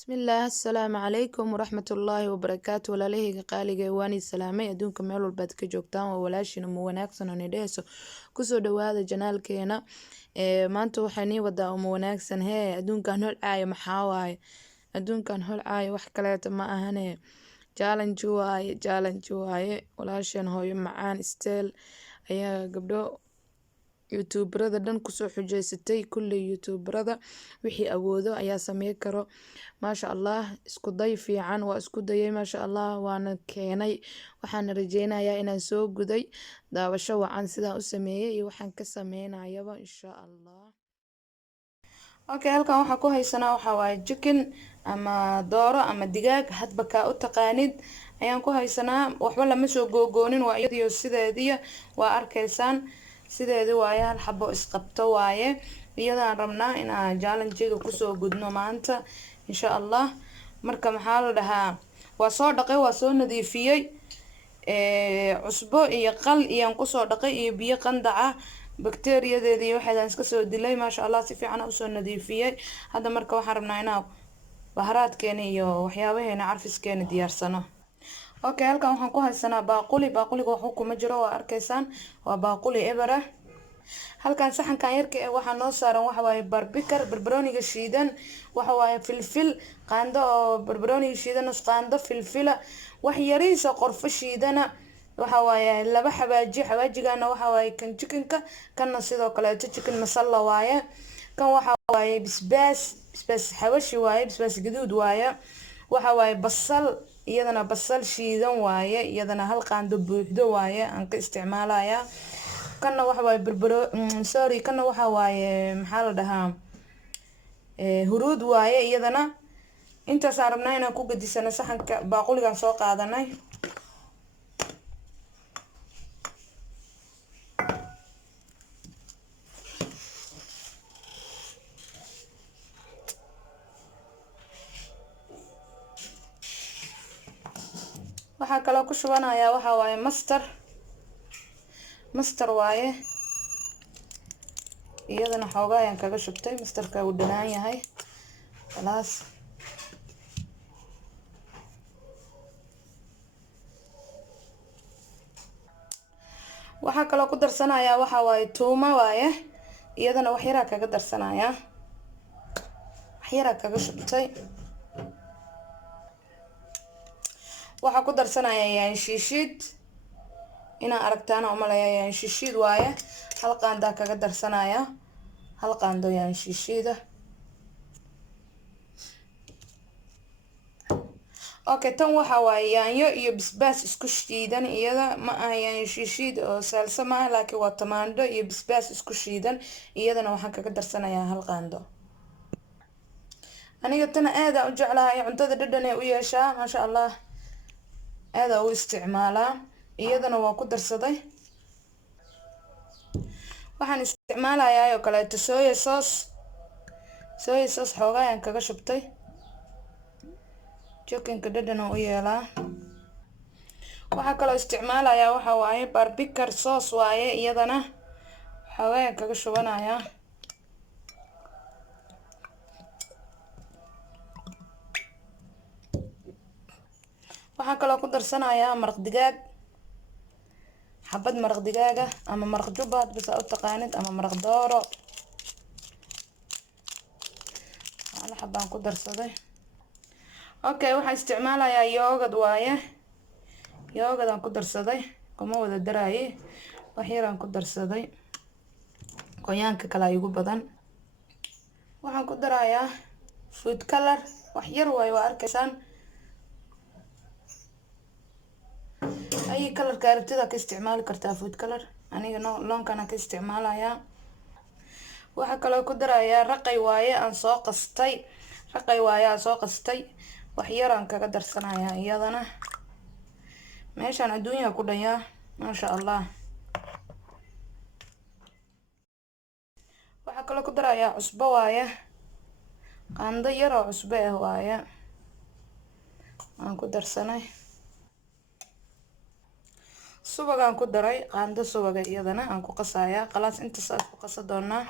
Bismillah, assalaamu calaykum waraxmatullaahi wabarakaatu. Walaalahayga qaaliga ee waan salaamay adduunka meel walbaad ka joogtaan waa walaashin uma wanaagsan oo nidheeso kusoo dhawaada janaalkeena. Maanta waxaa nii wadaa uma wanaagsan adduunkan holcaayo maxaa waaye adduunkan holcaayo wax kaleeto ma ahane challenge waaye walaashan hooyo macaan steel ayaa gabdho youtuberada dhan kusoo xujeysatay kulli youtuberada wixii awoodo ayaa sameyn karo maasha Allah. Isku day fiican waa isku dayay maasha Allah waana keenay waxaan rajeynayaa inaan soo guday daawasho wacan sidaan u sameeyay iyo waxaan ka sameynayaba insha Allah. Halkan waxaan ku haysanaa waxa waaye chicken ama dooro ama digaag hadba ka u taqaanid ayaan ku haysanaa. Waxba lama soo googoonin waa iyadoo sideedii waa arkaysaan sideedii waaye hal xabo isqabto waaye iyadaan rabnaa inaan challenge-ga kusoo gudno maanta insha Allah. Marka maxaa la dhahaa waa soo dhaqay waa soo nadiifiyay cusbo iyo qal iyaan kusoo dhaqay iyo biyo qandaca bakteeriyadeedii waxaan iska soo dilay maasha Allah si fiican u soo nadiifiyay. Hadda marka waxaan rabnaa inaan baharaadkeena iyo waxyaabaheena carfiskeena diyaarsano. Halkan waxaan ku haysanaa baaquliga wax kuma jiro waa arkaysaan waa baaquli eber ah. Halkan saxankan yarka waxaa noo saaran waxa waaye barbarooniga shiidan waxa waaye filfil qaando oo barbarooniga shiidan nus qaando filfila wax yariisa qorfo shiidana waxa waaye laba xawaajigana waxa waaye kan chickenka kana sidoo kale chicken masala waaye kan waxa waaye basbaas xawashi waaye basbaas gaduud waaye waxa waaye basal iyadana basal shiidan waaye iyadana hal qaando buuxdo waaye aan ka isticmaalayaa. kana waxa waaye kana waxa waaye maxaa la dhahaa huruud waaye iyadana intaas aan rabnaa inaan ku gadisano saxanka baaquligan soo qaadanay. waxaa kaloo ku shubanayaa waxa waaye master waaye iyadana xoogaa ayaan kaga shubtay masterka uu dhanaan yahay khalaas. waxaa kaloo ku darsanayaa waxa waaye tuuma waaye iyadana wax yaraa kaga darsanayaa wax yaraa kaga shubtay. waxaa ku darsanayaa yaan shiishid inaan aragtaana umaleeyaa yaan shiishid waaye hal qaandaa kaga darsanaya hal qaando yaan shiishida. tan waxa waaye yaanyo iyo basbaas isku shiidan iyada ma aha yaan shiishid oo salsa ma aha laakiin waa tamaandho iyo basbaas isku shiidan iyadana waxaan kaga darsanayaa hal qaando. aniga tana aad aan u jeclahay cuntada dhadhan ay u yeeshaa maasha Allah aad aan u isticmaalaa iyadana waa ku darsaday. waxaan isticmaalayaa oo kale soya sauce xoogaa ayaan kaga shubtay chickenka dhadhan u yeelaa. waxaa kaloo isticmaalayaa waxa waaye barbecue sauce waaye iyadana xoogaa ayaan kaga shubanayaa. waxaan kaloo ku darsanayaa maraq digaag xabad maraq digaaga ama maraq jubbaad bas u taqaanid ama maraq dooro hal xabaan ku darsaday. waxaan isticmaalayaa yogurt waaye yogurt aan ku darsaday kuma wada daraaye wax yar aan ku darsaday qoyaanka kale igu badan. waxaan ku darayaa food color wax yar waaye waa arkaysaan ay kalarka aragtida ka isticmaali kartaa food color aniga loonkana ka isticmaalayaa. waxaa kaloo ku darayaa raqay waaye aan soo qastay wax yar aan kaga darsanayaa iyadana meeshaan adduunyaa ku dhayaa maasha Allah. waxaa kaloo ku darayaa cusbo waaye qaando yar oo cusbo ah waaye aan ku darsanay. subagaan ku daray qaando subaga iyadana aan ku qasayaa khalaas intaas aan ku qasa doonaa.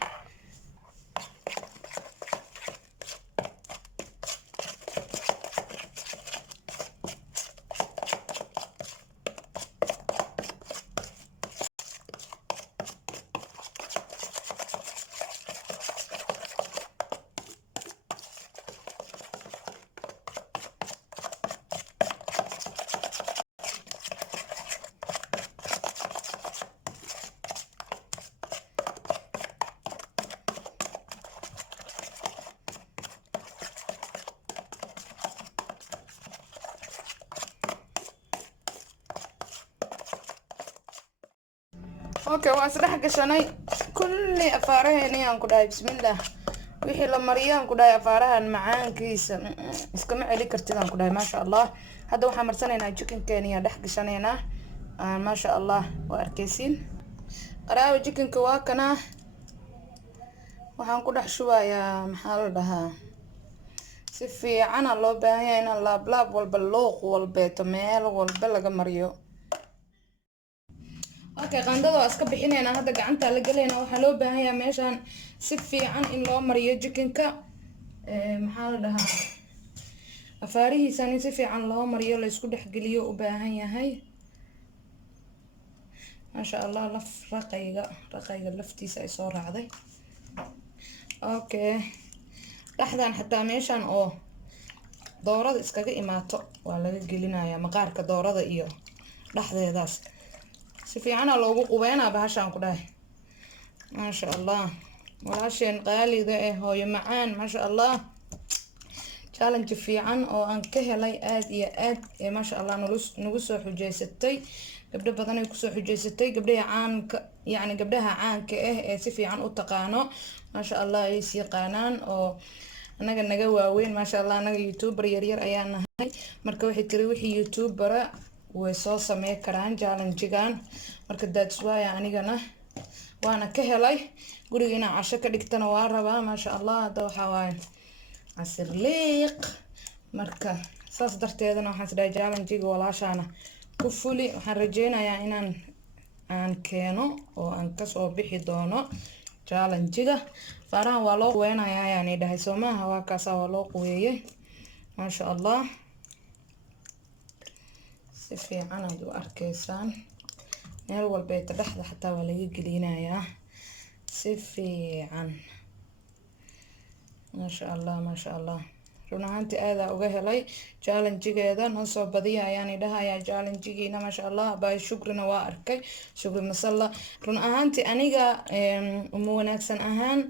اوكي واسرح قشناي كل افارهني ان كداي بسم الله wixii la mariyaan ku dhahay afaarahan macaankiisa iskama celi kartidaan ku dhahay maasha allah. Hadda waxaan marsanaynaa chickenkeena iyo dhex gashanaynaa maasha allah waa arkaysiin qaraawe chickenka waa kana waxaan ku dhex shubayaa maxaa la dhahaa si fiican loo baahan yahay in laab walba looq walbeeto meel walba laga mariyo. okay qandada waa iska bixinayna hadda gacanta la galayna waxaa loo baahan yahay meeshan si fiican in loo mariyo chickenka maxaa la dhahaa afaarihiisa in si fiican loo mariyo la isku dhex geliyo u baahan yahay maasha allah. laf raqayga laftiisa ay soo raacday. okay dhaxdan xataa meeshan oo doorada iskaga imaato waa laga gelinayaa maqaarka doorada iyo dhaxdeedaas si fiican loogu qubeynaa bahashan ku dhahay maasha allah. walaasheen qaalida hooyo macaan maasha allah challenge fiican oo aan ka helay aad iyo aad maasha allah nagu soo xujeysatay gabdho badan ay ku soo xujeysatay gabdhaha caanka yani gabdhaha caanka ee si fiican u taqaano maasha allah ay is yaqaanaan oo anaga naga waaweyn maasha allah anaga youtuber yar ayaan nahay marka waxay tiri wixii youtuber way soo sameey karaan challenge-gan marka that's why anigana waana ka helay guriga inaan casho ka dhigtana waa rabaa maasha allah. hadda waxaa waaye casir liiq marka saas darteedana waxaan isdhahay challenge-ga walaashaana ku fuli waxaan rajeynayaa inaan aan keeno oo aan kasoo bixi doono challenge-ga. faarahan waa loo quweynayaa ayaan dhahay soo maaha waa kaasaa waa loo quweeyey maasha allah si fiican aad u arkaysaan meel walbeeta dhexda xataa waa laga gelinayaa si fiican maasha allah maasha allah. run ahaantii aadaa uga helay challenge-geeda noo soo badiya ayaan dhahayaa challenge-giina maasha allah. baay shukrina waa arkay shukri masalla run ahaantii aniga uma wanaagsan ahaan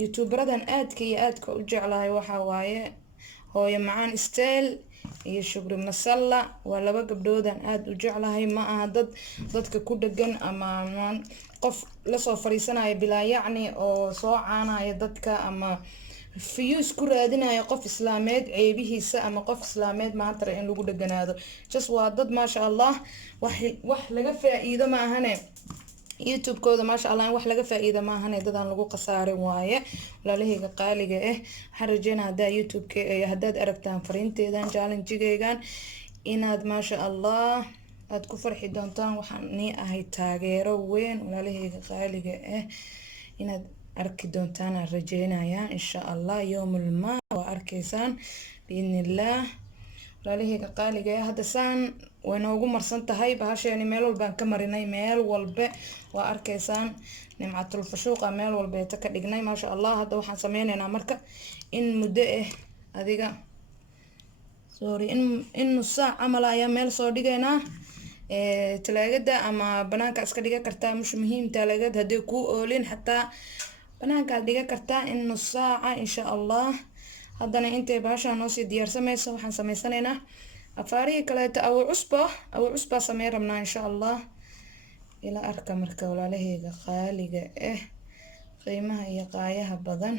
youtuberadan aadka iyo aadka u jeclahay waxaa waaye hooyo macaan style iyo shukri masalla waa laba gabdhoodan aad u jeclahay ma aha dadka ku dhagan ama qof la soo fariisanayo bilaa yacni oo soo caanayo dadka ama fiyuus ku raadinayo qof islaameed ceebihiisa ama qof islaameed maanta in lagu dhaganaado just waa dad maasha allah wax laga faa'iido ma ahane youtube-kooda maasha allah wax laga faa'iido ma ahane dadaan lagu khasaarin waaye walaalahayga qaaliga waxaan rajeynaa haddaa youtube-ka haddaad aragtaan fariinteedan challenge-gaygan inaad maasha allah aad ku farxi doontaan. waxaan nii ahay taageero weyn walaalahayga qaaliga inaad arki doontaan aan rajeynayaa insha allah yowmul maa waa arkaysaan biidnillaah walaalahayga qaaliga hadda saan way noogu marsan tahay bahasheeni meel walbaan ka marinay meel walbe waa arkaysaan nimcatul fashuuqa meel walbeeta ka dhignay maasha allah. hadda waxaan sameynaynaa marka in muddo adiga in nus saac camal ayaa meel soo dhigaynaa talaagada ama banaanka iska dhiga kartaa mush muhiim talaagad haddii kuu oolin xataa banaankaad dhiga kartaa in nus saaca insha allah. haddana intay bahashaan noosii diyaarsamayso waxaan sameysanaynaa afaarihii kaleeto awo cusba samey rabnaa insha allah. ila arka marka walaalahayga qaaliga qiimaha iyo qaayaha badan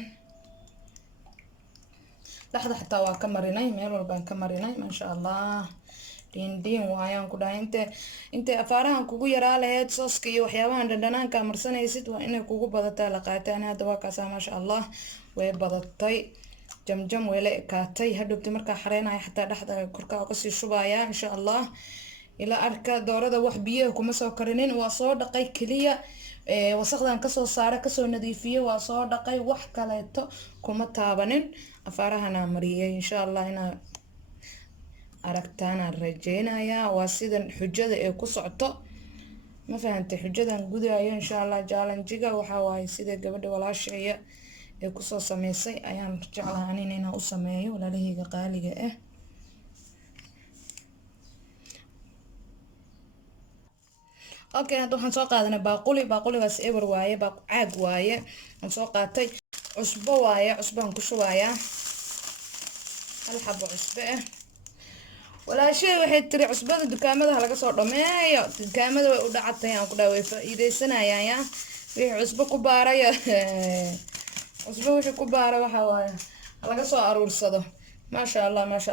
dhaxda xataa waa ka marinay meel walbaan ka marinay maasha allah. dhiin waayaan ku dhahay intay afaarahan kugu yaraa laheyd sooska iyo waxyaabahan dhandhanaanka marsanaysid waa inay kugu badataa la qaataan. hadda waa kaasaa maasha allah way badatay jamjam way la ekaatay hadhowti markaa xareynayo xataa dhexda korkaa uga sii shubayaa insha allah. ila arka doorada wax biyaha kuma soo karinin waa soo dhaqay keliya wasaqdan kasoo saara kasoo nadiifiyey waa soo dhaqay wax kaleeto kuma taabanin afaarahana mariyay insha allah. inaa aragtaan aan rajeynayaa waa sidan xujada ee ku socto ma fahantay xujadan gudayo insha allah. challenge-ga waxaa waaye sida gabadha walaasheeya ee kusoo sameysay ayaan jeclahay anina inaan u sameeyo walaalahayga qaaliga okay hadda waxaan soo qaadanay baaquligaas eber waaye caag waaye aan soo qaatay cusbo waaye cusbaan ku shubayaa hal xabo cusbo walaashay waxay tiri cusbada dukaamada laga soo dhameeyo dukaamada way u dhacatay aan ku dhaaway faa'iideysanayaan ya wixii cusbo ku baaraya cusbo wixii ku baara waxa waaye laga soo aruursado maasha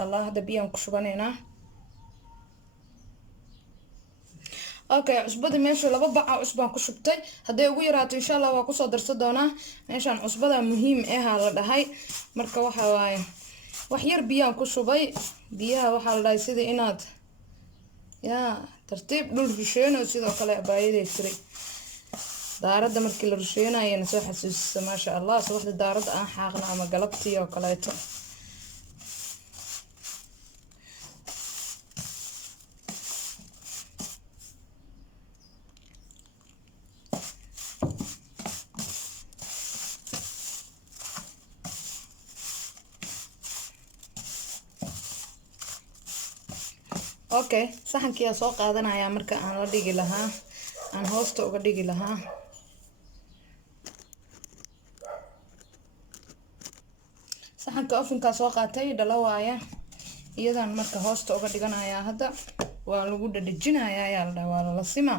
allah hada biyaan ku shubanaynaa okay cusbada meesha laba bac cusbaan ku shubtay haday ugu yaraato insha Allah waa ku soo darsan doonaa meeshan cusbada muhiim ah la dhahay marka waxa waaye wax yar biyaan ku shubay biyaha waxa la dhahay sida inaad ya tartiib dhul rusheeno sidoo kale abaayaday tiray daarada markii la rusheenayna soo xasuusiso maasha Allah subaxda daarada aan xaaqna ama galabtii oo kaleeto okay saxankiya soo qaadanaya marka aan la dhigi lahaa aan hoosta uga dhigi lahaa saxanka ofinka soo qaatay dhalawaaya iyadan marka hoosta uga dhiganaya hadda waa lagu dhadhajinayaa ayaa la dhahaa waa la sima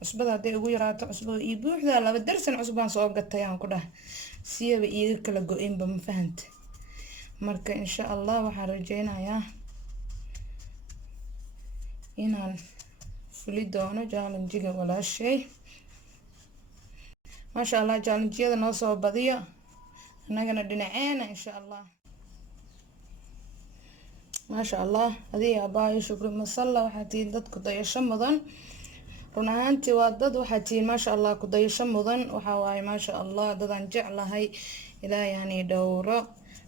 cusbada haday ugu yaraato cusbada ii buuxda laba darsan cusbaan soo gatay aan ku dhahay siyaba iiga kala go-inba ma fahantay marka insha Allah waxaan rajeynayaa inaan fuli doono challenge-ga walaashay maasha Allah challenge-yada noo soo badiyo anagana dhinaceena insha Allah maasha Allah adiga abaayo shukri masalla waxa tiin dadku dayasho mudan run ahaantii waa dad waxa tiin maasha Allah ku dayasho mudan waxa waaye maasha Allah dadan jeclahay ilaahay hani dhowro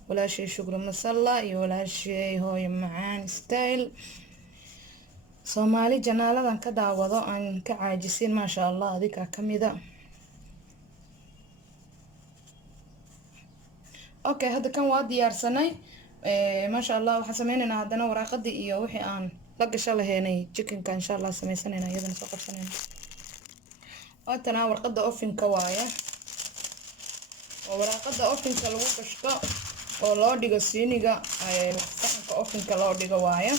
walaashay shukri masalla iyo walaashay hooyo macaan style Soomaali janaaladan ka daawado aan ka caajisin maasha Allah adika kamida okay hadda kan waa diyaarsanay maasha Allah waxa sameeynaa hadana waraaqadii iyo wixii aan la gasho lahaynay chickenka insha Allah sameeysanayna iyadana soo qabsanayna waatana warqada ofinka waaye oo waraaqada ofinka lagu gashto oo loo dhigo siiniga saxanka ofinka loo dhigo waaye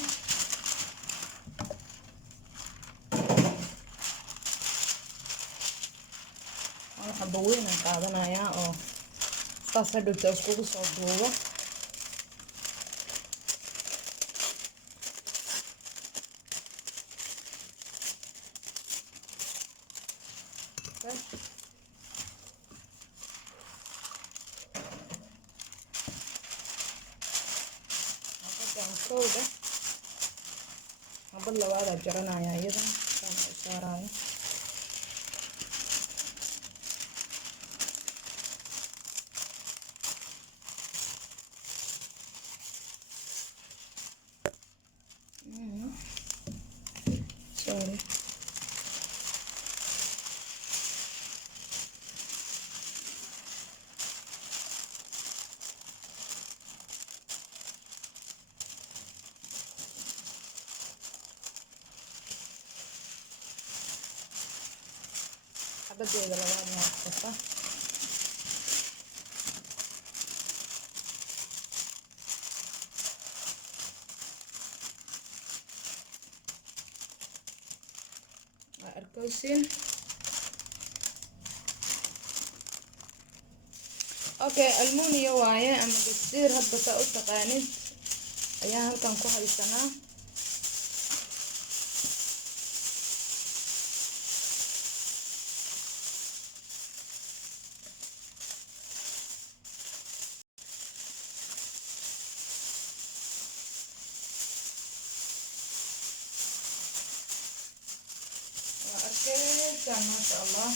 baween aan qaadanaya oo saas hadhowta iskugu soo duubo habad labaada jaranaya iyada saan u saarayo sorry xabadeeda labaad markasta arkaysin okay almuniya waaye ama gasiir hadda saa u taqaanid ayaa halkan ku haysanaa ما شاء الله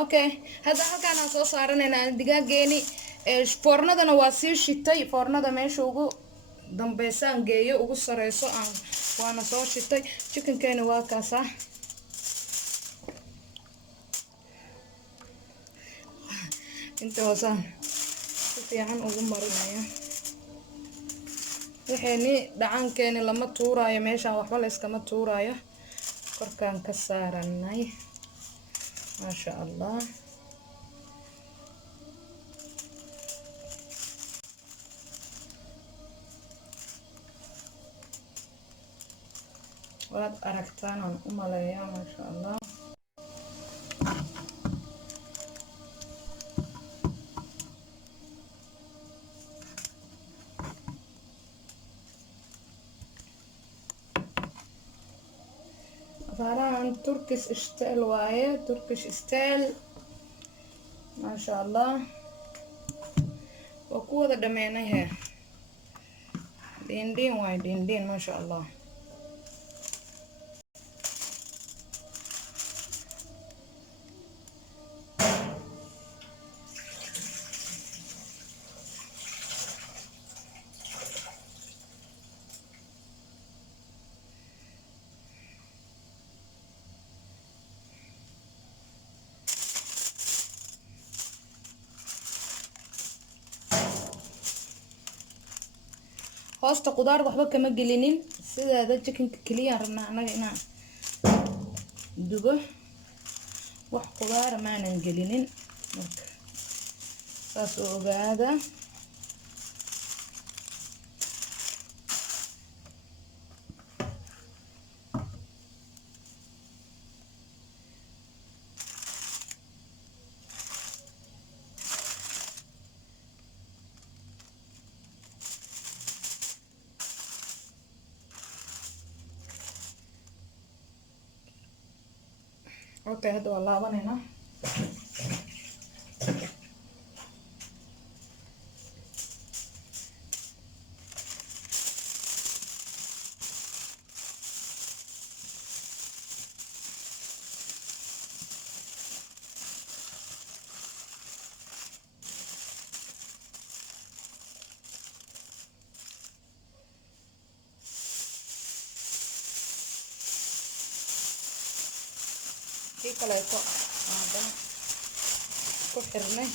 اوكي هذا halkaan aan soo saaranayna digaageeni foornadana waa sii shitay foornada meesha ugu dambeysaan geeyo ugu sareyso aan waana soo shitay chickenkeena waa kaasa inta hoosaan fiican ugu marinaya. waxayni dhacankeeni lama tuuraayo, meeshaan waxba la iskama tuuraayo. korkaan ka saaranay maasha allah. waad aragtaan aan u maleeyaa maasha allah. afaarahan Turkish style waaye, Turkish style maasha allah. waa ku wada dhameynay he. dhiindhiin waaye, dhiindhiin maasha allah. hoosta qudaar waxba kama gelinin, sidaada chicken-ka kaliya rabnaa anaga inaan dubo. wax qudaar maanan gelinin, marka saas oo ogaada. okay, hadda waa laabaneynaa. kaleeto haddana ku xirnay.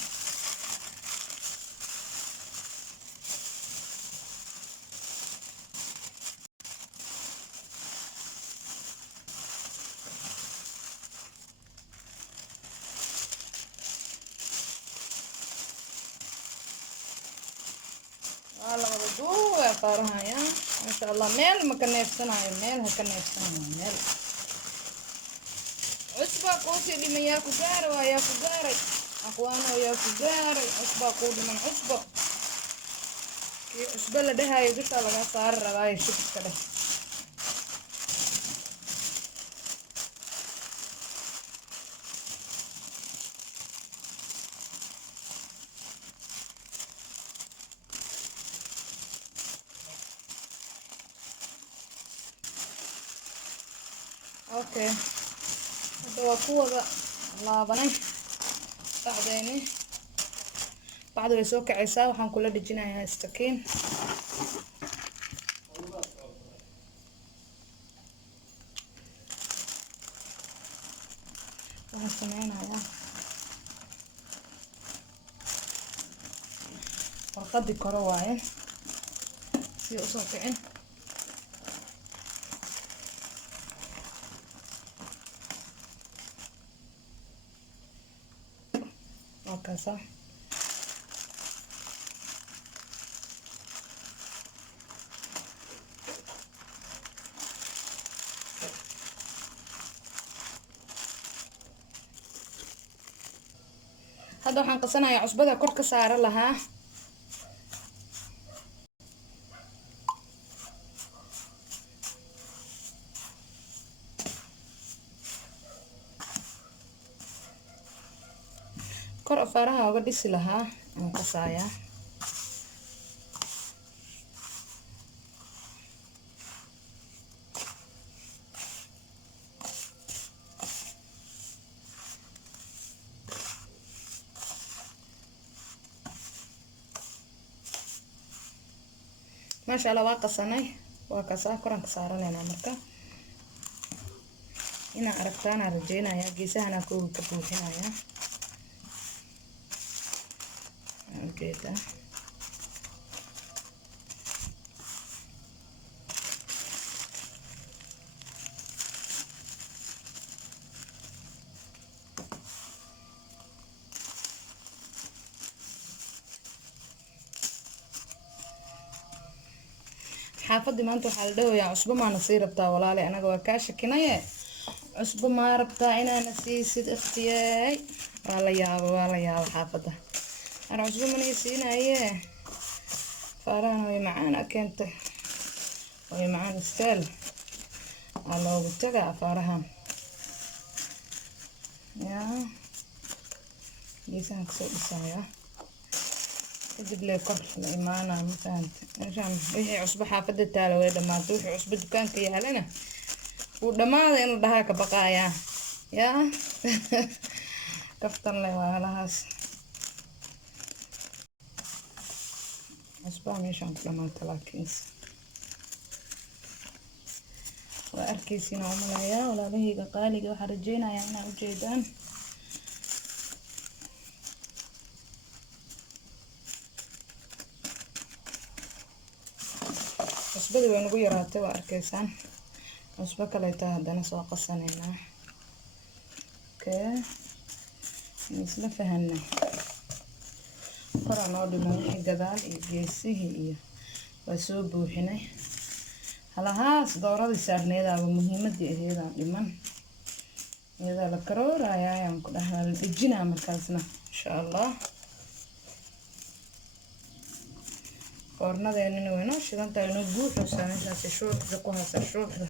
waa la wada duubaa qaarahaya masha allah. meel ma ka neefsanayo, meel ha ka neefsanayo, meel cusba quusi dhiman. yaa ku gaara waa yaa ku gaaray aqwaano, yaa ku gaaray cusba quu dhiman. cusbo kii cusbo la dhahayo dusha laga saari rabaayo shibka dheh. okay, hadda waa ku wada laabanay bacdeeni. bacdu way soo kacaysaa, waxaan kula dhejinayaa istakiin. waxaan sameynayaa warqadii kore waaye si usoo kicin. kasa hadda waxaan qasanayaa cusbada kor ka saara lahaa. kor afaaraha uga dhisi lahaa aan qasayaa. maasha allah waa qasanay, waa kasaa koran ka saaranaynaa. marka inaan aragtaana rajeynayaa, geesahana kooga ka buuxinayaa. ujeeda xaafadii maanta waxaa la dhahoyaa cusbo maana sii rabtaa walaale anaga waa kaa shakinaye cusbo maa rabtaa inaana siisid ikhtiyey waa la yaabo xaafada ana cusbo manay siinaye faarahan way macaan keentay way macaan istaal waa loogu tagaa faarahan yaa geesahan kasoo dhisaya kadib lee kor la imaanaa mafahamta meeshaan wixii cusbo xaafada taala way dhamaatay wixii cusbo dukaanka yaalana wuu dhamaaday in la dhahaa ka baqaayaa yaa kaftan leh waa halahaas cusbaha meeshaan ku dhamaata laakiinse waa arkaysiina umalayaa walaalahayga qaaliga waxaa rajeynayaa inaa ujeedaan cusbadii way nagu yaraatay waa arkaysaan cusbo kaleeta haddana soo qasaneynaa okay isla fahanay koraan oo dhiman wixii gadaal iyo geesihii iyo waa soo buuxinay halahaas dooradii saarneedaaba muhiimadii aheedaan dhiman iyadaa la karoorayaa ayaan ku dhahaa la dhejinaa markaasna insha allah foornadeenina way noo shidan tahay inoo buuxaysaa meeshaasi shuuxda ku haysa shuuxda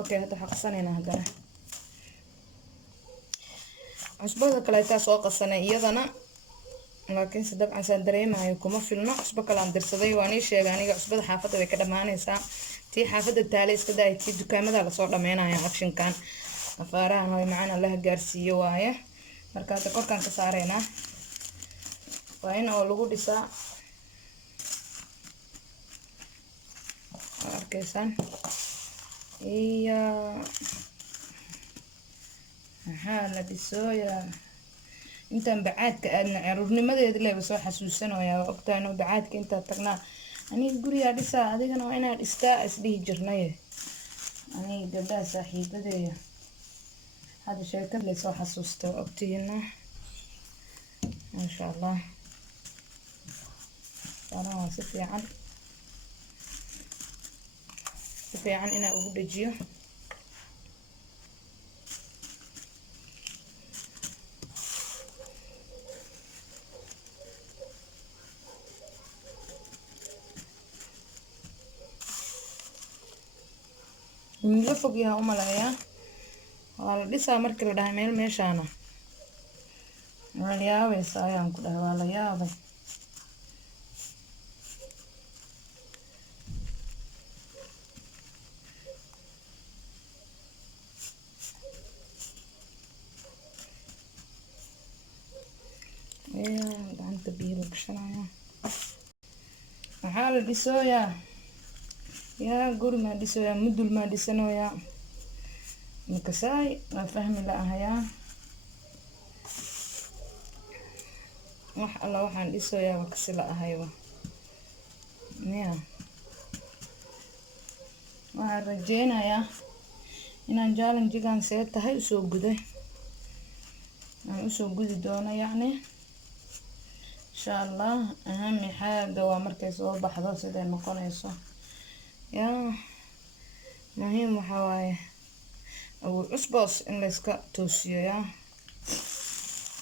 okay hadda waxaa qasanaynaa haddana cusbada kaleetaa soo qasanay iyadana laakiinse dabcan saan dareemayo kuma filno cusbo kalaan dirsaday waan ii sheegay aniga cusbada xaafadda way ka dhammaanaysaa tii xaafadda taale iska daay tii dukaamada lasoo dhammeynaya akshinkan afaarahan way macaan allaha gaarsiiyo waaye marka hadda korkaan ka saareynaa waa in oo lagu dhisaa arkaysaan iyo maxaa la dhisooyaa intaan bacaadka aadna caruurnimadeeda leeba soo xasuusanayaa waa ogtahay inuu bacaadka intaa tagnaa aniga gurigaa dhisaa adigana waa inaad dhistaa isdhihi jirnaye aniga gabdhaha saaxiibadeeya hadda sheekad lay soo xasuusta waa ogtihiina maasha allah waa si fiican inaa ugu dhajiyo la fog yaha umaleeyaa waa la dhisaa markii la dhahay meel meeshaana waa la yaabaysa ayaan ku dhahay waa la yaabay gacanta biyo la gashanaya maxaa la dhisooyaa yaa guri maa dhisooyaa mudul maa dhisanoyaa makasaay waa fahmi la ahayaa wax alla waxaan dhisooyaa waa kasi la ahayba miya waxaan rajeynayaa inaan challengegan see tahay usoo guday aan usoo gudi doono yacni insha allah ahami xaaga waa markay soo baxdo siday noqonayso yaa muhiim waxaa waaye awood cusboos in layska toosiyo yaa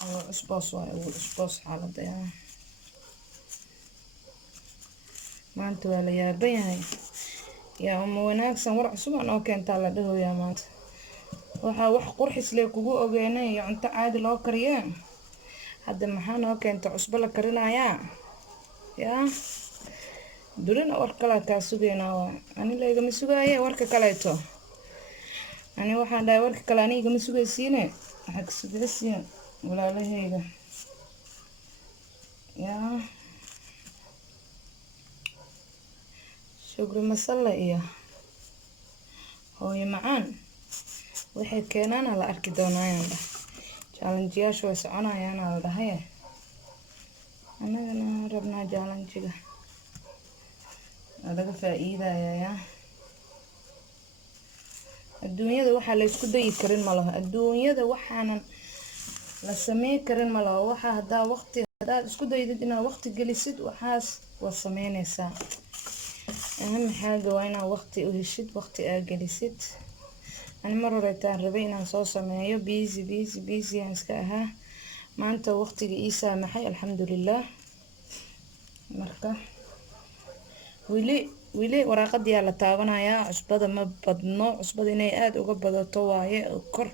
awood cusboos waaye awood cusboos xaaladda yaa maanta waa la yaaban yahay yaa uma wanaagsan war cusubaan oo keentaa la dhahoyaa maanta waxaa wax qurxis lee kugu ogeynay iyo cunto caadi loo kariye hadda maxaa noo keenta cusbo la karinayaa yaa durina war kale kaa sugeynaa waa ani laygama sugaaye warka kaleeto ani waxaan dhahay warka kale ani igama sugaysiine waxaa ka sugaysiin walaalahayga yaa shukri masalla iyo hooyo macaan waxay keenaana la arki doonayaan dhah challengeyaashu way soconayaana la dhahaye annagana rabnaa challengiga waa laga faa'iidayaa adduunyada waxaa la isku dayi karin ma laho adduunyada waxaanan la sameyn karin ma laho waxaa haddaad isku daydid inaad waqti gelisid waxaas وصمينيسا أهم حاجة وين وقتي وهشيت وقتي أجلست أنا مرة ريتان ربينا صوصة مايو بيزي يعني سكاها ما أنت وقتي إيسا محي الحمد لله مركا wili waraaqadii la taabanayaa cusbada ma badno cusbada inay aad uga badato waaye kor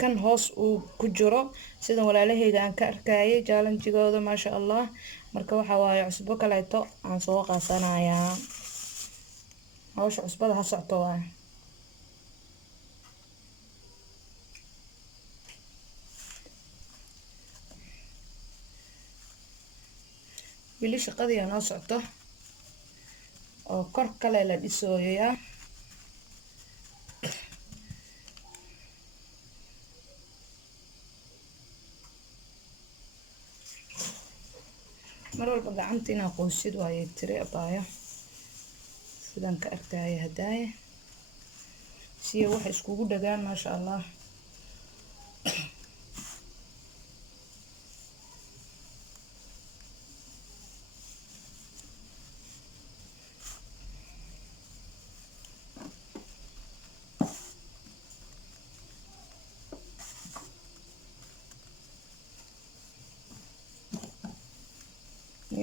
kan hoos uu ku jiro sida walaalahayga aan ka arkayay challenge-gooda maasha Allah marka waxa waaye cusbo kaleeto aan soo qaasanayaa hawsha cusbada ha socto waaye wili shaqadii aan socto oo kor kale la dhisooyaa mar walba gacanta inaa qoysid waaye tiri abaayo sidaan ka arkaya hadaaye siya waxa iskugu dhagaan maasha Allah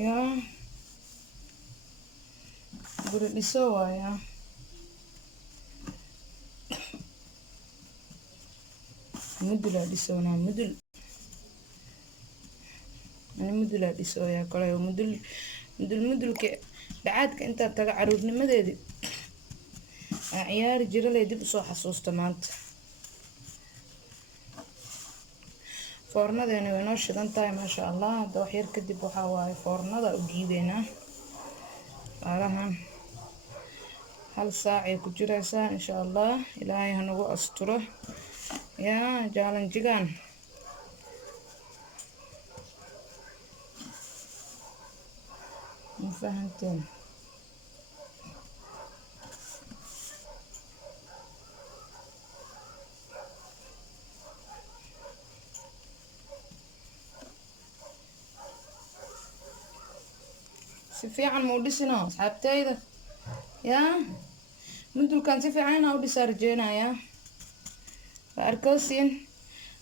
ya guri dhiso waaya mudula dhisoonaa mudula dhisooyaa kale mudulka dhacaadka intaa taga caruurnimadeedii aan ciyaari jiralay dib usoo xasuusta maanta foornadeena way noo shidan tahay maasha Allah hadda wax yar kadib waxaa waaye foornada u dhiibeynaa qaalahan hal saac ay ku jiraysaa insha Allah ilaahay ha nagu asturo yaa challenge-gaan ma fahanteen si fiican ma u dhisino asxaabtayda yaa mudulkan si fiican inaa u dhisaa rajeynayaa waa arkoosin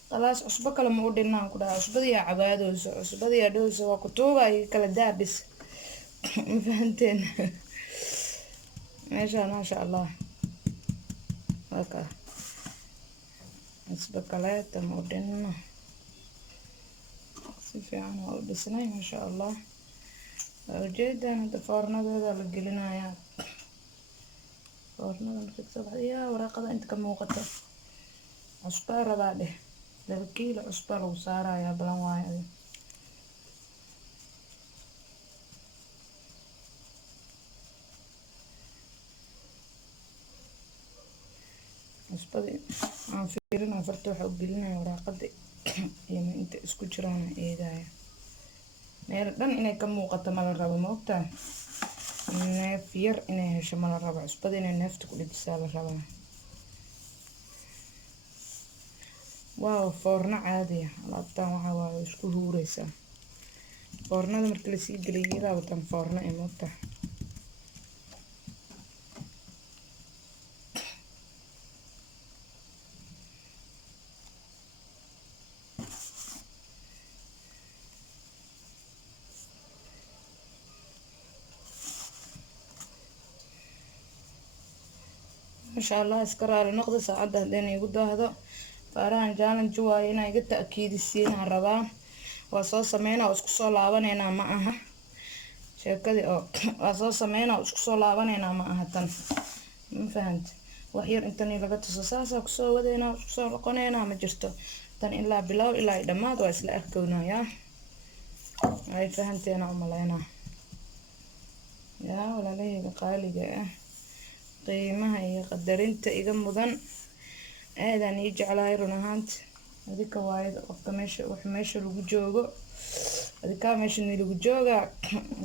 khalaas cusbo kale ma u dhinaan ku dhaha cusbadiyaa cabaadoosa cusbadiyaa dhowsa waa kutuuga ay kala daabis ma fahanteen meeshaan maasha Allah waa kaa cusbo kaleeta ma u dhinno si fiican waa u dhisnay maasha Allah ujeedaan hadda foornadeeda la gelinayaa foornada markay soo baxda yaa waraaqada inta ka muuqata cusbaa rabaa dheh 2 kiilo cusbaa lagu saarayaa balan waayo cusbadii aan fiirinaa farta waxa u gelinaya waraaqada iyo inta isku jiraan eegaya meel dhan inay ka muuqato ma la rabo ma ogtaa neef yar inay hesho ma la rabo cusbada inay neefta ku dhijisaa la rabaa waaw foorno caadi ah alaabtaan waxaa waaye isku huuraysaa foornada marka la sii geliyo ilaa watan foorno ee ma ogtaa ما شاء الله اسكر على نقطة ساعدها لين يقول هذا فاران جالن جواي إنا يقول تأكيد السين هالربا وصوص سمينا واسكسو لابن إنا معها شكلي أو وصوص سمينا واسكسو لابن إنا معها تن ما فهمت وحير إنتني لقيت صوصا كسو ودينا واسكسو لقنينا ما جرتو تن إلا بلاو إلا إدمات وإسلا أكونا يا هاي فهمت أنا عملينا يا ولا ليه بقالي جاء qiimaha iyo qadarinta iga mudan aadan ii jeclahay run ahaanti adika waaye qofka meesha lagu joogo adika meesha lagu jooga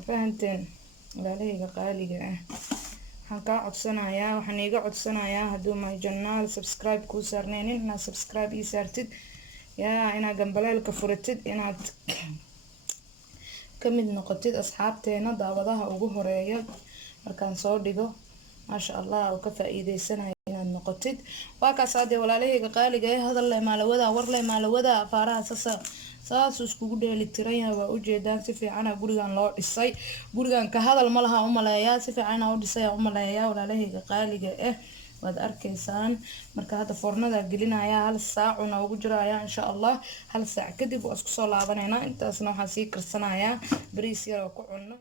fahanteen walaalahayga qaaliga ah waxaan kaa codsanayaa waxaan iiga codsanayaa hadduu my channel subscribe kuu saarnaynin inaad subscribe ii saartid yaa inaad gambaleelka furatid inaad kamid noqotid asxaabteena daawadaha ugu horeeya markaan soo dhigo maasha allah oo ka faa'iideysanayo inaad noqotid. waa kaas hadee walaalahayga qaaliga ah hadal leh maalawada war leh maalawada afaaraha saas iskugu dheeli tiran yahay. waa ujeedaan si fiican gurigan loo dhisay. gurigan ka hadal ma laha u maleeyaa si fiican u dhisay u maleeyaa walaalahayga qaaliga ah waad arkaysaan. marka hadda foornada gelinaya hal saac una ugu jiraya insha allah. hal saac kadib waa isku soo laabaneynaa. intaasna waxaan sii karsanayaa bariis yar oo ku cunno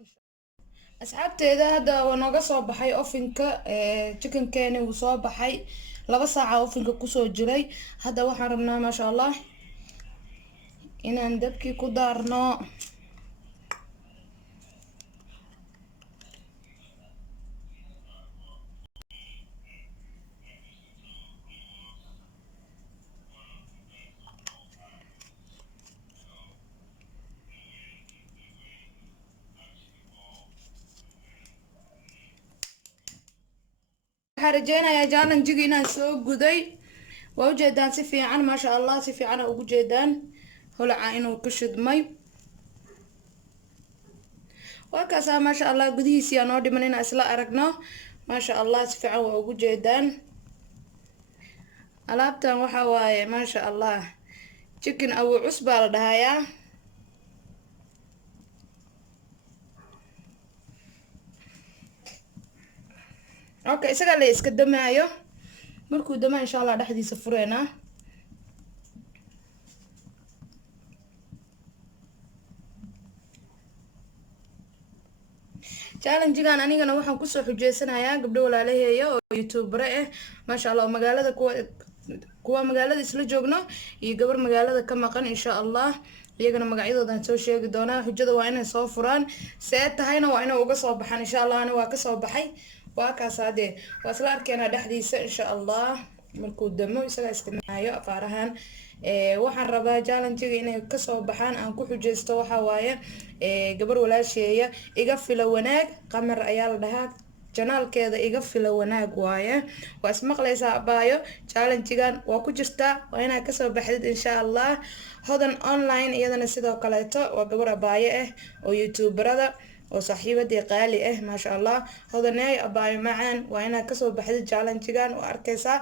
asxaabteeda. hadda waa nooga soo baxay ofinka chickenkeeni wuu soo baxay 2 saaca ofinka kusoo jiray. hadda waxaan rabnaa maasha allah inaan dabkii ku daarno. waxaan rajeynayaa challenge-ga inaan soo guday. waa ujeedaan si fiican maasha allah si fiican ugu jeedaan holaca inuu ka shidmay. waa kaasaa maasha allah gudihiisii aan noo dhiman inaan isla aragno maasha allah si fiican waa ugu jeedaan. alaabtan waxa waaye maasha allah chicken abu cus baa la dhahayaa. okay isaga la iska damaayo markuu damaa insha allah dhexdiisa fureena. challenge-gan anigana waxaan kusoo xujeysanayaa gabdho walaalaheeya oo youtuber ah maasha allah magaalada kuwa magaalada isla joogno iyo gabar magaalada ka maqan insha allah. iyagana magacyadoodan soo sheegi doonaa. xujada waa inay soo furaan see tahayna waa inay uga soo baxaan insha allah. ani waa kasoo baxay waa kaas hadee waa isla arkeenaa dhexdiisa insha allah markuu damo isaga istimaayo afaarahan. waxaan rabaa challenge-ga inay kasoo baxaan aan ku xujeysto. waxa waaye gabar walaasheeya iga fila wanaag qamar ayaa la dhahaa janaalkeeda iga fila wanaag waaye. waa ismaqlaysaa abaayo challenge-gan waa ku jirtaa waa inaad kasoo baxdid insha allah. hodan online iyadana sidoo kaleeto waa gabar abaayo ah oo youtuberada oo saaxiibadii qaali ah maasha allah. hodaney abaayo macaan waa inaad kasoo baxdid challenge-gan waa arkaysaa.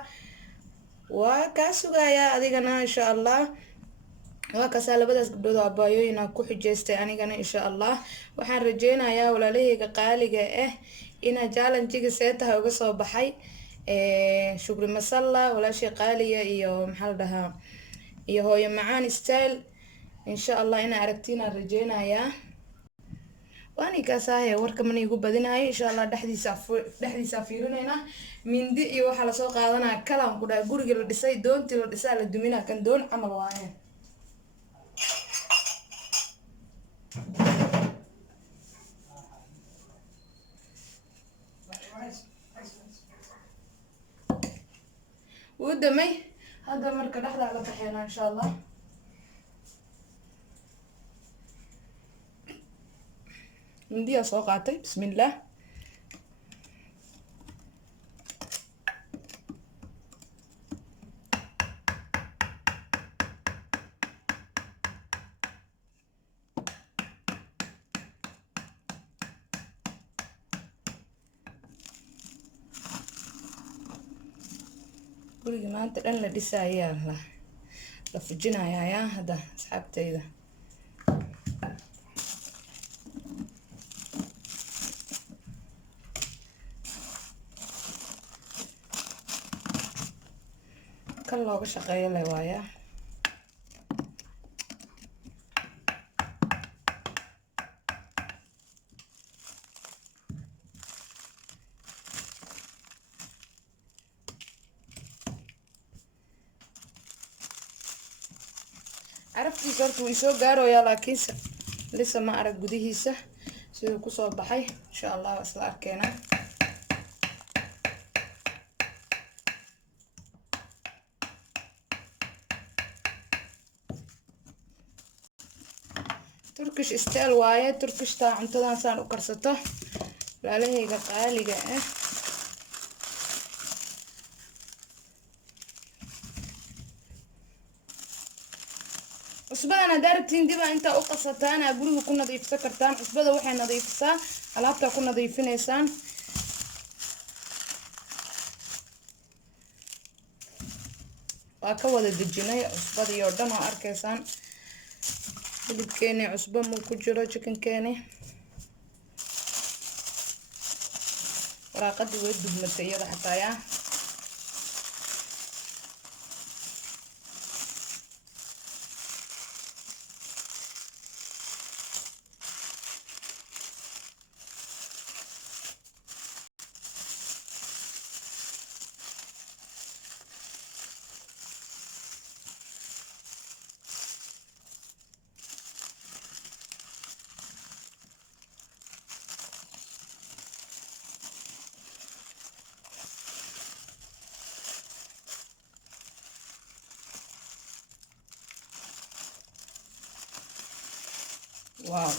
waa kaa sugayaa adigana insha allah. waa kaasaa labadaas gabdhood oo abaayooyin aan ku xujeystay anigana insha allah. waxaan rajeynayaa walaalahayga qaaliga ah inaa challenge-ga see tahay uga soo baxay. shukri masalla walaashii qaaliya iyo maxaa la dhahaa iyo hooyo macaan style insha allah inaa aragtiinaan rajeynayaa. waani kaasaahe warka mana igu badinayo insha allah. dhexdiisa fiirinayna mindi iyo waxaa lasoo qaadanaa kalaan ku dhahay guriga la dhisay doontii la dhisaa la duminaa kan doon camal waaye. wuu damay hadda marka dhexdaa la baxeena insha allah. mindiyaa soo qaatay bismillaah. guriga maanta dhan la dhisayaa la fujinayaa hadda asxaabteyda. kan looga shaqeeyo leh waaya. caraftiisa horta wuu isoo gaarooyaa laakiinse lisa ma arag gudihiisa siduu kusoo baxay insha allah waa isla arkeenaa. turkish style waaye. turkishta cuntadan saan u karsato walaalahayga qaaliga ah. cusbadan haddaa rabtiin dib inta u qasataan aa guriga ku nadiifsan kartaan. Cusbada waxay nadiifisaa alaabta ku nadiifinaysaan. waa ka wada dejinay cusbadii oo dhan oo arkaysaan. hilibkeeni cusbo muu ku jiro, chickenkeeni waraaqadii way dubmatay iyada xataa yaa. واو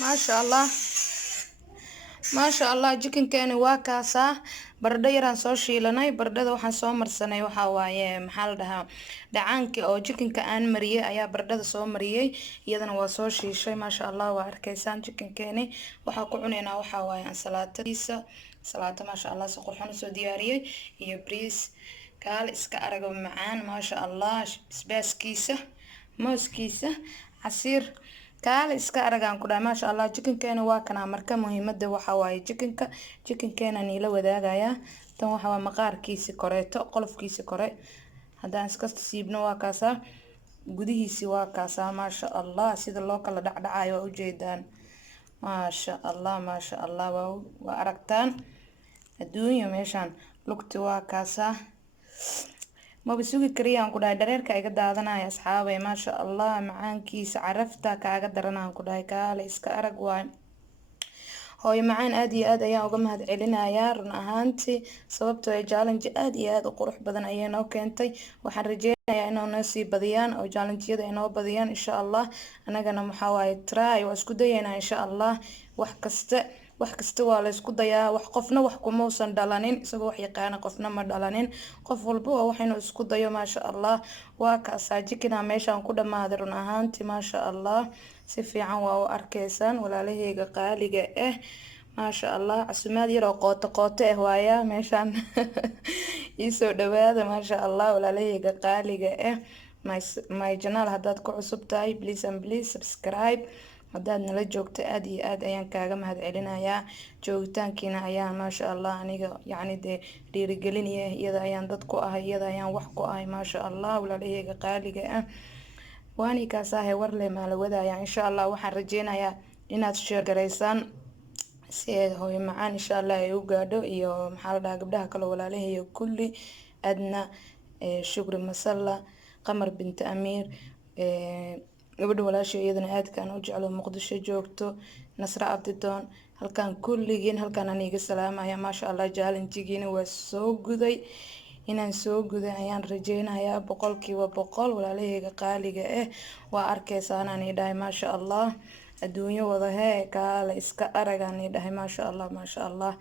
ما شاء الله ما شاء الله. jikinkeeni waa kaasaa. baradho yaraan soo shiilanay. baradhada waxaan soo marsanay waxaa waaye maxaa la dhahaa dhacaankii oo jikinka aan mariyay ayaa baradhada soo mariyay. iyadana waa soo shiishay. maasha allah waa arkaysaan jikinkeeni. waxaa ku cunaynaa waxaa waaye ansalaatadiisa. salaato maasha allah si qurxoon usoo diyaariyay iyo bariis kaal iska arago macaan maasha allah. basbaaskiisa, mooskiisa, casiir kaal iska aragaan ku dhahay maasha allah. jikinkeena waa kana. marka muhiimada waxa waaye jikinkeena niila wadaagayaa. tan waxa waa maqaarkiisi koreeto, qolofkiisi kore haddaan iska siibno waa kaasaa. gudihiisi waa kaasaa maasha allah. sida loo kala dhacdhacayo waa ujeedaan maasha allah maasha allah. waa aragtaan adduunya meeshaan. lugti waa kaasaa. maba sugi kariyaan ku dhahay dhareerka iga daadanaya asxaabay maasha allah. macaankiisa carafta kaaga daranaan ku dhahay kaale iska arag waay. hooyo macaan aad iyo aad ayaan uga mahad celinayaa run ahaantii. sababtoo ay challenge aad iyo aad u qurux badan ayay noo keentay. waxaan rajeynayaa inuu noo sii badiyaan oo challenge-yada inoo badiyaan insha allah. anagana maxaa waaye try waa isku dayaynaa insha allah. wax kasta waa la isku dayaa. qofna wax kumausan dhalanin isagoo wax yaqaana, qofna ma dhalanin. qof walba waa wax inuu isku dayo maasha allah. waa kaasaa jikina meeshaan ku dhammaaday run ahaantii maasha allah. si fiican waa u arkaysaan walaalahayga qaaliga ah maasha allah. casumaad yar oo qooto ah waaya meeshaan. iisoo dhawaada maasha allah walaalahayga qaaliga ah. my channel haddaad ku cusub tahay please and please subscribe. haddaad nala joogto aad iyo aad ayaan kaaga mahad celinayaa. joogitaankiina ayaan maasha allah aniga yacni dee dhiirigelinaya. iyada ayaan dad ku ahay, iyada ayaan wax ku ahay maasha allah walaalahayga qaaliga ah. waani kaasaahe warle maala wadaaya insha allah. waxaan rajeynayaa inaad share garaysaan si ay hooyo macaan insha allah ay u gaadho. iyo maxaa la dhahaa gabdhaha kale walaalahayga kulli. adna shukri masalla, qamar binti amiir, gabadha walaashay iyadana aadkaan u jeclo muqdisho joogto, nasra abdidoon. halkaan kulligiin halkaan aan iga salaamaya maasha allah. challenge-giina waa soo guday. inaan soo guday ayaan rajeynayaa 100% walaalahayga qaaliga ah. waa arkaysaan aan idhahay maasha allah. adduunyo wada hee kaale iska aragaan idhahay maasha allah maasha allah.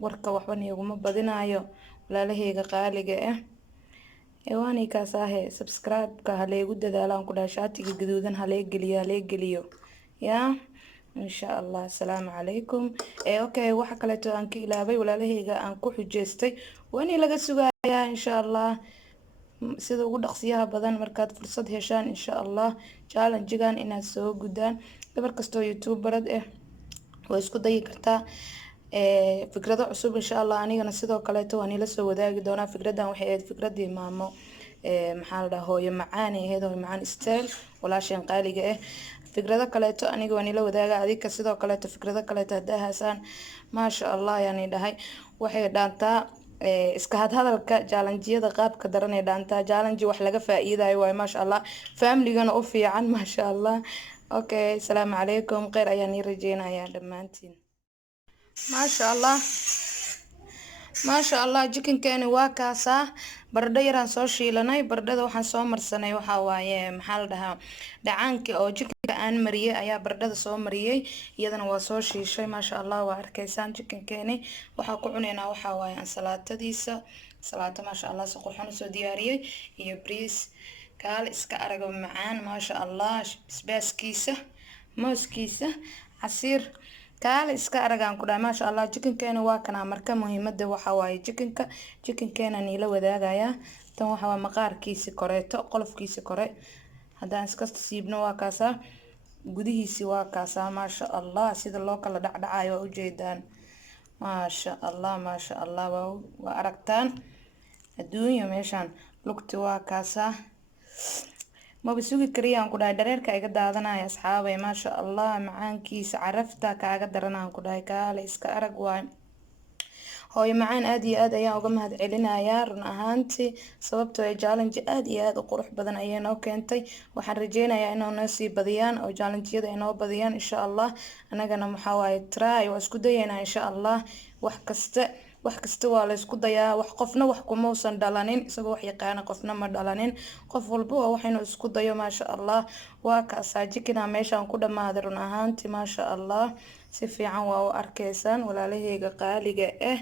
warka waxba niguma badinayo walaalahayga qaaliga ah. waani kaasaahe subscribe-ka haleegu dadaalaan ku dhahay. shaatiga gaduudan haleegeliyo yaa insha allah. asalaamu calaykum. okay waxa kaleeto aan ka ilaabay walaalahayga aan ku xujeystay waani laga sugayaa insha allah. sida ugu dhaqsiyaha badan markaad fursad heshaan insha allah challenge-gan inaad soo gudaan. gabar kastoo youtuberad ah waa isku dayi kartaa fikrado cusub insha allah. anigana sidoo kaleeto waan ila soo wadaagi doonaa. fikradan waxay ahayd fikradii maamo maxaa la dhahaa hooyo macaan ahayd. hooyo macaan style walaasheen qaaliga ah. fikrado kaleeto aniga waan ila wadaaga. adika sidoo kaleeto fikrado kaleeto haddaa haasaan maasha allah ayaan dhahay. waxay dhaantaa iska hadalka challenge-yada qaabka daran ee dhaantaa. challenge wax laga faa'iidayo waay maasha allah. family-gana u fiican maasha allah. okay asalaamu calaykum. kheyr ayaan ii rajeynayaa dhammaantiin. maasha allah maasha allah. jikinkeeni waa kaasaa. baradho yaraan soo shiilanay. baradhada waxaan soo marsanay waxaa waaye maxaa la dhahaa dhacaankii oo jikinka aan mariyay ayaa baradhada soo mariyay, iyadana waa soo shiishay. maasha allah waa arkaysaan jikinkeeni. waxaa ku cunaynaa waxaa waaye ansalaatadiisa, salaato maasha allah si qurxan usoo diyaariyay, iyo bariis. kaale iska arago macaan maasha allah, basbaaskiisa, mooskiisa, casiir. kaale iska aragaan ku dhahay maasha allah. jikinkeena waa kana. marka muhiimada waxa waaye jikinkeena niila wadaagayaa. tan waxa waa maqaarkiisi koreeto, qolofkiisi kore haddaan iska siibno waa kaasaa, gudihiisi waa kaasaa maasha allah. sida loo kala dhacdhacayo waa ujeedaan maasha allah, maasha allah. waa aragtaan adduunya meeshaan. lugti waa kaasaa, maba sugi kariyaan ku dhahay, dhareerka iga daadanaya asxaabay. maasha allah macaankiisa, carafta kaaga daranaan ku dhahay. kaale iska arag waay. hooyo macaan aad iyo aad ayaan uga mahad celinayaa run ahaantii, sababtoo ay challenge aad iyo aad u qurux badan ayay noo keentay. waxaan rajeynayaa inay noo sii badiyaan oo challenge-yada ay noo badiyaan insha allah. anagana maxaa waaye try waa isku dayaynaa insha allah. wax kasta waa la isku dayaa. qofna wax kumausan dhalanin isagoo wax yaqaana, qofna ma dhalanin. qof walba waa wax inuu isku dayo maasha allah. waa kaasaa jikina meeshaan ku dhammaaday run ahaantii maasha allah. si fiican waa u arkaysaan walaalahayga qaaliga ah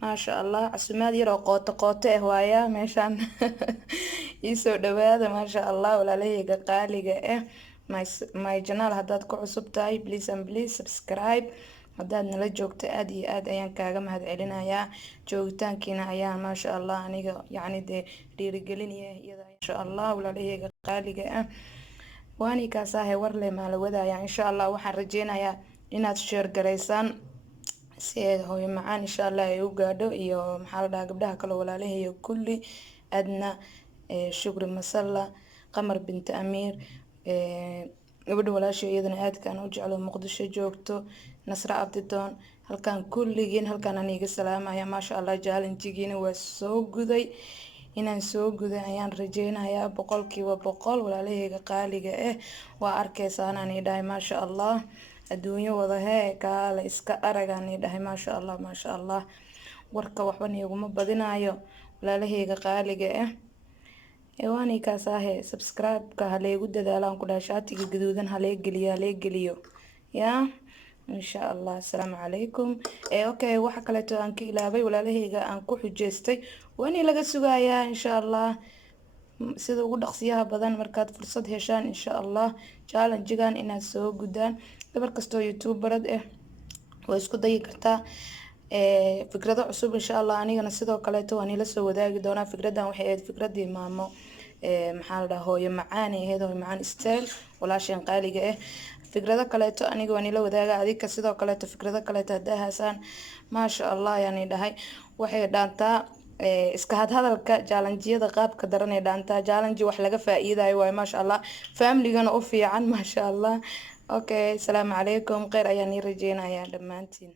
maasha allah. casumaad yar oo qooto ah waaya meeshaan. iisoo dhawaada maasha allah walaalahayga qaaliga ah. my channel haddaad ku cusub tahay please and please subscribe. haddaad nala joogto aad iyo aad ayaan kaaga mahad celinayaa. joogitaankiina ayaa maasha allah aniga yacni dee dhiirigelinaya iyada insha allah walaalahayga qaaliga ah. waani kaasaahe warle maala wadaaya insha allah. waxaan rajeynayaa inaad sheer garaysaan si ay hooyo macaan insha allah ay u gaadho, iyo maxaa la dhahaa gabdhaha kale walaalahayga kulli. adna shukri masalla, qamar binti amiir, gabadha walaashay iyadana aadkaan u jeclo muqdisho joogto, nasra abdidoon. halkaan kulligiin halkaan aniga salaamaya maasha allah. challenge-giina waa soo guday, inaan soo guday ayaan rajeynayaa 100% walaalahayga qaaliga ah. waa arkaysaan aan idhahay maasha allah. adduunyo wada hee kaale iska aragaan idhahay maasha allah, maasha allah. warka waxba niguma badinayo walaalahayga qaaliga ah. waani kaasaahe subscribe-ka haleegu dadaalaan ku dhahay. shaatiga gaduudan halee geliyo yaa insha allah. assalaamu calaykum. okay waxa kaleeto aan ka ilaabay walaalahayga aan ku xujeystay, waani laga sugayaa insha allah sida ugu dhaqsiyaha badan markaad fursad heshaan insha allah challenge-gan inaad soo gudaan. gabar kastoo youtuberad ah way isku dayi kartaa fikrado cusub insha allah. anigana sidoo kaleeto waan ila soo wadaagi doonaa. fikradan waxay ahayd fikradii maamo maxaa la dhahaa hooyo macaan ahayd, hooyo macaan style walaasheen qaaliga ah. fikrado kaleeto aniga waan ila wadaaga, adika sidoo kaleeto fikrado kaleeto haddaa haasaan maasha allah ayaan idhahay. waxay dhaantaa iska hadalka challenge-yada qaabka daran ee dhaantaa. challenge wax laga faa'iidayo waayo maasha allah, family-gana u fiican maasha allah. okay salaamu calaykum. kheyr ayaan ii rajeynayaa dhammaantiin.